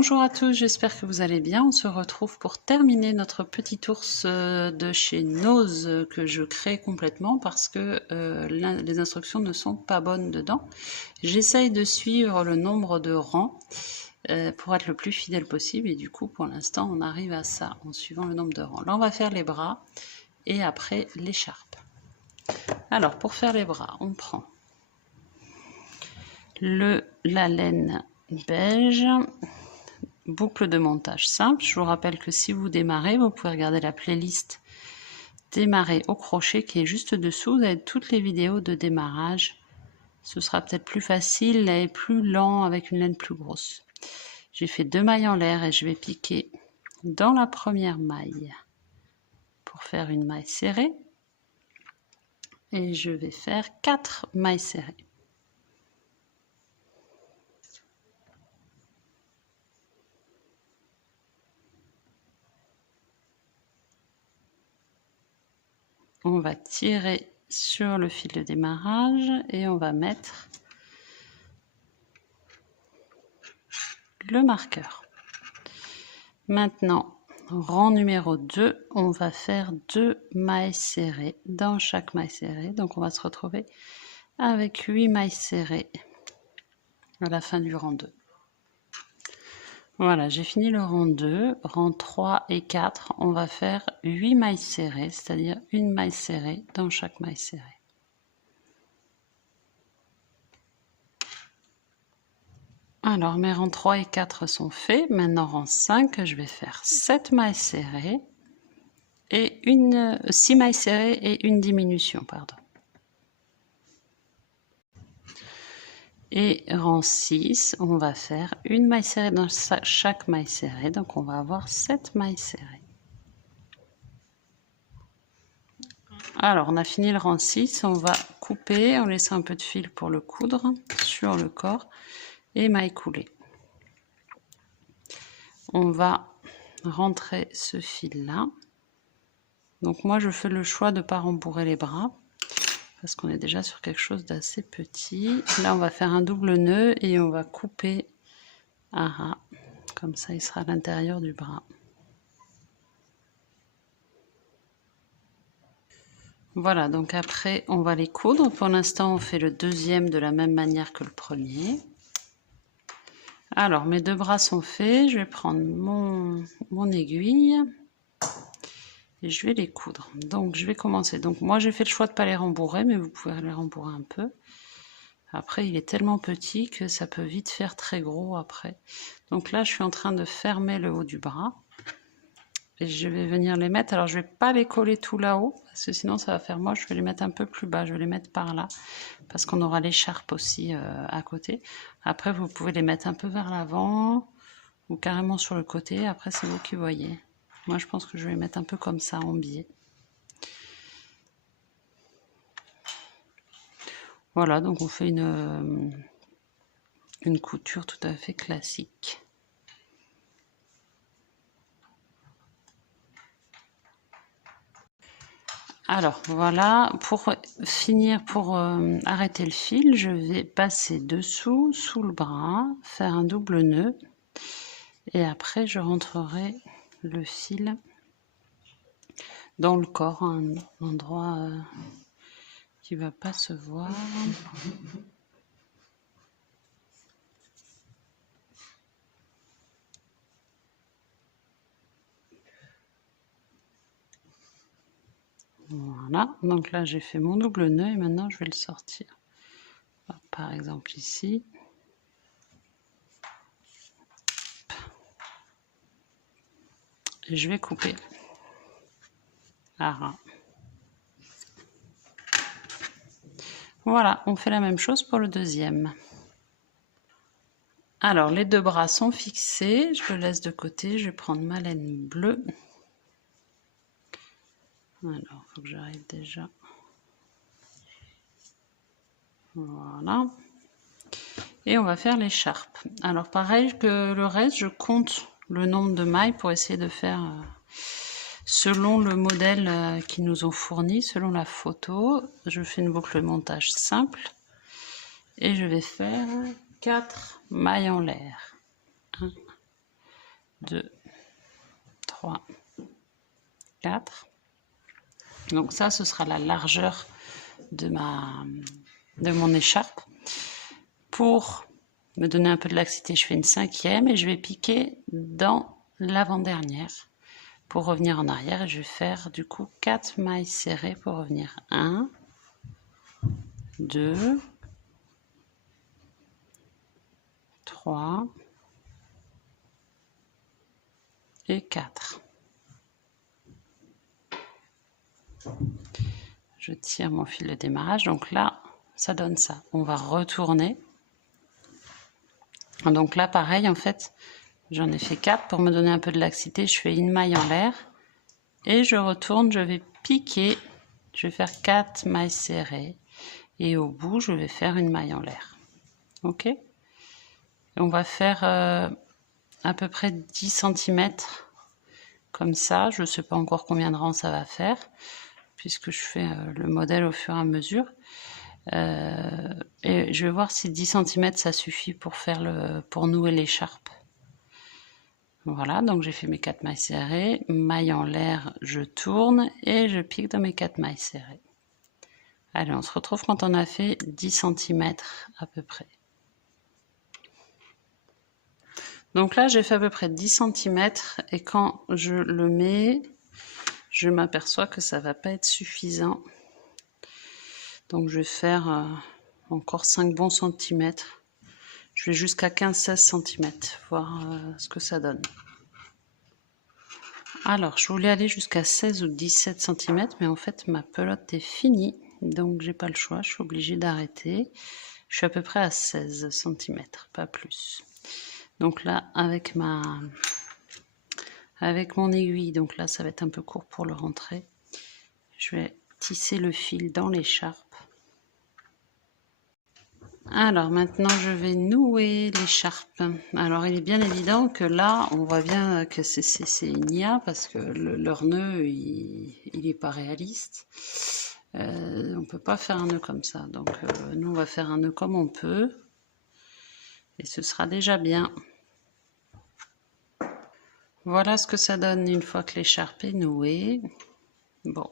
Bonjour à tous, j'espère que vous allez bien. On se retrouve pour terminer notre petit ours de chez Nose que je crée complètement parce que les instructions ne sont pas bonnes dedans. J'essaye de suivre le nombre de rangs pour être le plus fidèle possible et du coup pour l'instant on arrive à ça en suivant le nombre de rangs. Là on va faire les bras et après l'écharpe. Alors pour faire les bras, on prend la laine beige, boucle de montage simple. Je vous rappelle que si vous démarrez, vous pouvez regarder la playlist démarrer au crochet qui est juste dessous. Vous avez toutes les vidéos de démarrage. Ce sera peut-être plus facile et plus lent avec une laine plus grosse. J'ai fait 2 mailles en l'air et je vais piquer dans la première maille pour faire une maille serrée. Et je vais faire 4 mailles serrées. On va tirer sur le fil de démarrage et on va mettre le marqueur. Maintenant, rang numéro 2, on va faire 2 mailles serrées dans chaque maille serrée. Donc on va se retrouver avec 8 mailles serrées à la fin du rang 2. Voilà, j'ai fini le rang 2, rang 3 et 4, on va faire 8 mailles serrées, c'est-à-dire une maille serrée dans chaque maille serrée. Alors mes rangs 3 et 4 sont faits, maintenant rang 5, je vais faire 7 mailles serrées et 6 mailles serrées et une diminution, pardon. Et rang 6, on va faire une maille serrée dans chaque maille serrée, donc on va avoir 7 mailles serrées. Alors on a fini le rang 6, on va couper en laissant un peu de fil pour le coudre sur le corps et maille coulée. On va rentrer ce fil là. Donc moi je fais le choix de ne pas rembourrer les bras parce qu'on est déjà sur quelque chose d'assez petit. Là on va faire un double nœud et on va couper à ras, comme ça il sera à l'intérieur du bras. Voilà, donc après on va les coudre. Pour l'instant on fait le deuxième de la même manière que le premier. Alors mes 2 bras sont faits, je vais prendre mon aiguille et je vais les coudre. Donc je vais commencer. Donc moi j'ai fait le choix de ne pas les rembourrer, mais vous pouvez les rembourrer un peu. Après il est tellement petit que ça peut vite faire très gros après. Donc là je suis en train de fermer le haut du bras. Et je vais venir les mettre, alors je vais pas les coller tout là-haut, parce que sinon ça va faire moche, je vais les mettre un peu plus bas, je vais les mettre par là, parce qu'on aura l'écharpe aussi à côté. Après vous pouvez les mettre un peu vers l'avant, ou carrément sur le côté, après c'est vous qui voyez. Moi je pense que je vais les mettre un peu comme ça, en biais. Voilà, donc on fait une couture tout à fait classique. Alors voilà, pour finir, pour arrêter le fil, je vais passer dessous, sous le bras, faire un double nœud et après je rentrerai le fil dans le corps, un endroit qui ne va pas se voir. Voilà, donc là j'ai fait mon double nœud et maintenant je vais le sortir. Par exemple ici. Et je vais couper à ras. Voilà, on fait la même chose pour le deuxième. Alors les 2 bras sont fixés, je le laisse de côté, je vais prendre ma laine bleue. Alors, il faut que j'arrive déjà. Voilà. Et on va faire l'écharpe. Alors pareil que le reste, je compte le nombre de mailles pour essayer de faire selon le modèle qu'ils nous ont fourni, selon la photo. Je fais une boucle de montage simple et je vais faire 4 mailles en l'air. 1, 2, 3, 4. Donc ça, ce sera la largeur de mon écharpe. Pour me donner un peu de laxité, je fais une 5e et je vais piquer dans l'avant-dernière pour revenir en arrière. Et je vais faire du coup 4 mailles serrées pour revenir. 1, 2, 3 et 4. Je tire mon fil de démarrage. Donc là, ça donne ça. On va retourner. Donc là, pareil, en fait, j'en ai fait 4 pour me donner un peu de laxité. Je fais une maille en l'air et je retourne. Je vais piquer. Je vais faire 4 mailles serrées et au bout, je vais faire une maille en l'air. Ok? Et on va faire à peu près 10 cm comme ça. Je ne sais pas encore combien de rangs ça va faire puisque je fais le modèle au fur et à mesure. Et je vais voir si 10 cm ça suffit pour nouer l'écharpe. Voilà, donc j'ai fait mes 4 mailles serrées, maille en l'air, je tourne et je pique dans mes 4 mailles serrées. Allez, on se retrouve quand on a fait 10 cm à peu près. Donc là, j'ai fait à peu près 10 cm et quand je le mets, je m'aperçois que ça va pas être suffisant. Donc je vais faire encore 5 bons centimètres. Je vais jusqu'à 15-16 cm, voir ce que ça donne. Alors, je voulais aller jusqu'à 16 ou 17 cm, mais en fait, ma pelote est finie. Donc, j'ai pas le choix, je suis obligée d'arrêter. Je suis à peu près à 16 cm, pas plus. Donc là, avec mon aiguille, donc là, ça va être un peu court pour le rentrer. Je vais tisser le fil dans l'écharpe. Alors maintenant je vais nouer l'écharpe. Alors il est bien évident que là on voit bien que c'est une IA parce que leur nœud il est pas réaliste. On peut pas faire un nœud comme ça. Donc nous on va faire un nœud comme on peut et ce sera déjà bien. Voilà ce que ça donne une fois que l'écharpe est nouée. Bon,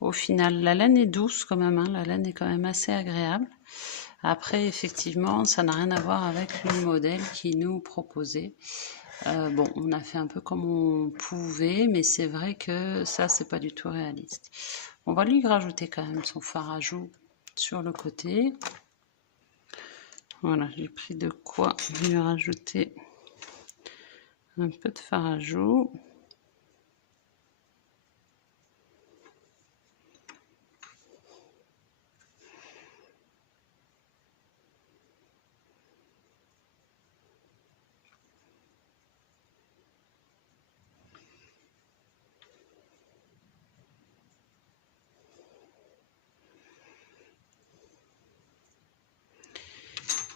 au final la laine est douce quand même, hein. La laine est quand même assez agréable. Après, effectivement, ça n'a rien à voir avec le modèle qui nous proposait. Bon, on a fait un peu comme on pouvait, mais c'est vrai que ça, c'est pas du tout réaliste. On va lui rajouter quand même son fard à joues sur le côté. Voilà, j'ai pris de quoi lui rajouter un peu de fard à joues.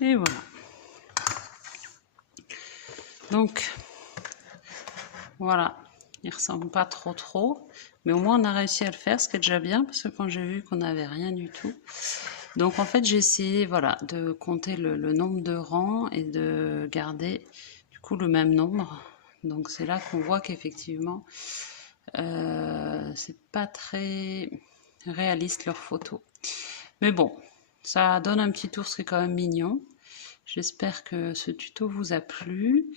Et voilà. Donc, voilà. Il ressemble pas trop, mais au moins on a réussi à le faire, ce qui est déjà bien, parce que quand j'ai vu qu'on n'avait rien du tout. Donc en fait j'ai essayé voilà, de compter le nombre de rangs et de garder du coup le même nombre. Donc c'est là qu'on voit qu'effectivement c'est pas très réaliste leurs photos. Mais bon, ça donne un petit ours qui est quand même mignon. J'espère que ce tuto vous a plu.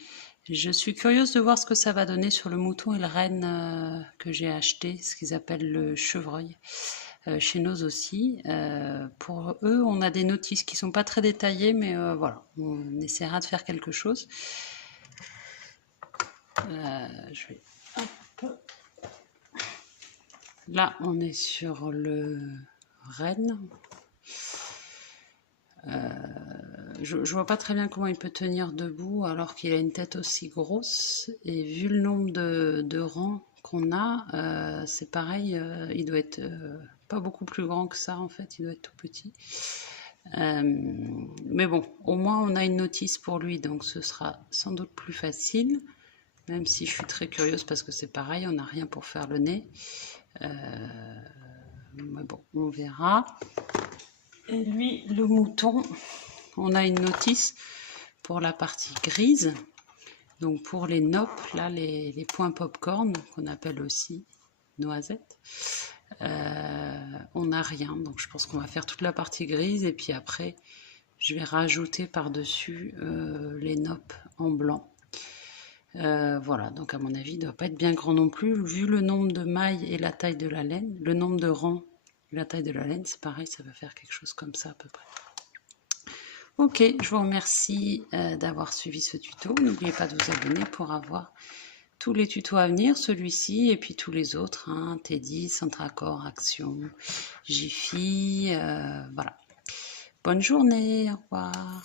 Je suis curieuse de voir ce que ça va donner sur le mouton et le renne que j'ai acheté, ce qu'ils appellent le chevreuil, chez Noz aussi. Pour eux, on a des notices qui sont pas très détaillées, mais voilà, on essaiera de faire quelque chose. Je vais... Hop. Là, on est sur le renne. Je vois pas très bien comment il peut tenir debout alors qu'il a une tête aussi grosse, et vu le nombre de rangs qu'on a, c'est pareil, il doit être pas beaucoup plus grand que ça en fait, il doit être tout petit. Mais bon, au moins on a une notice pour lui, donc ce sera sans doute plus facile, même si je suis très curieuse parce que c'est pareil, on n'a rien pour faire le nez. Mais bon, on verra. Et lui, le mouton, on a une notice pour la partie grise. Donc pour les noppes, là, les points popcorn, qu'on appelle aussi noisettes, on n'a rien. Donc je pense qu'on va faire toute la partie grise et puis après, je vais rajouter par-dessus les noppes en blanc. Voilà, donc à mon avis, il ne doit pas être bien grand non plus. Vu le nombre de mailles et la taille de la laine, le nombre de rangs et la taille de la laine, c'est pareil, ça va faire quelque chose comme ça à peu près. Ok, je vous remercie d'avoir suivi ce tuto. N'oubliez pas de vous abonner pour avoir tous les tutos à venir, celui-ci et puis tous les autres, hein, Teddy, Centracor, Action, Jiffy, voilà. Bonne journée, au revoir.